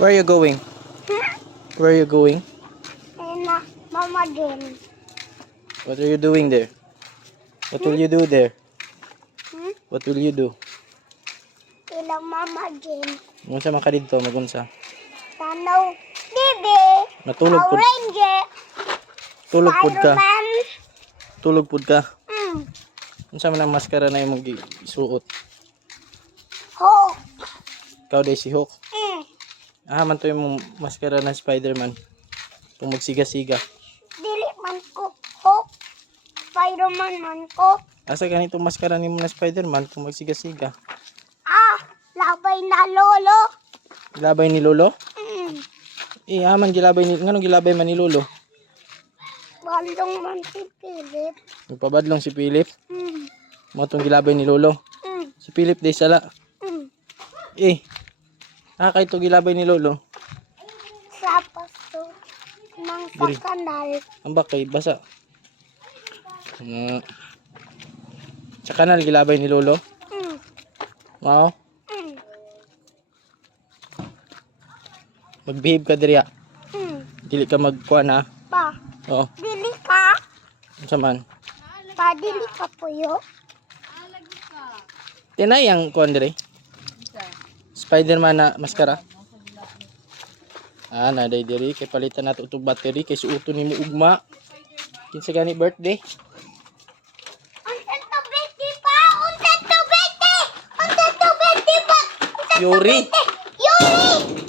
Where are you going? Where are you going? And Mama Jane. What are you doing there? What will you do there? Hmm? What will you do? Ilang Mama Jane. Unsa man ka didto magunsa? Tanaw. Bibi. Natulog Power pud. Ranger. Tulog pud ka. Spider-Man. Tulog pud ka. Hmm. Unsa man ang maskara na imong gisuot? Ho. Ikaw day si Hulk. Hmm. Man to imong maskara na Spider-Man. Kung magsiga-siga. Dili man ko. Ho. Spider-Man man ko. Asa ganito maskara nimo na Spider-Man kung magsiga-siga? Labay na lolo. Gilabay ni Lolo? Hmm. Aman gilabay ni nganong gilabay man ni Lolo? Bandong man si Philip. Nagpabadlong si Philip. Hmm. Mo tong gilabay ni Lolo. Hmm. Si Philip day sala. Hmm. Kay to gilabay ni Lolo. Sa pasto. Nang sa Dili. kanal. Ang bakay basa. Sa kanal gilabay ni Lolo. Hmm. Wow. Hmm. Magbehave ka diri. Hmm. Dili ka magkuan ha. Pa. Oo. Dili ka. Unsa man? Pa dili ka puyo. Tinay ang kuan diri. Spider-Man na maskara. Naday diri kay palitan nato itong battery kay suuto nimo ugma. Kinsa gani birthday? Unsa to birthday pa? Unsa to birthday? Unsa to birthday pa? Yuri. Yuri!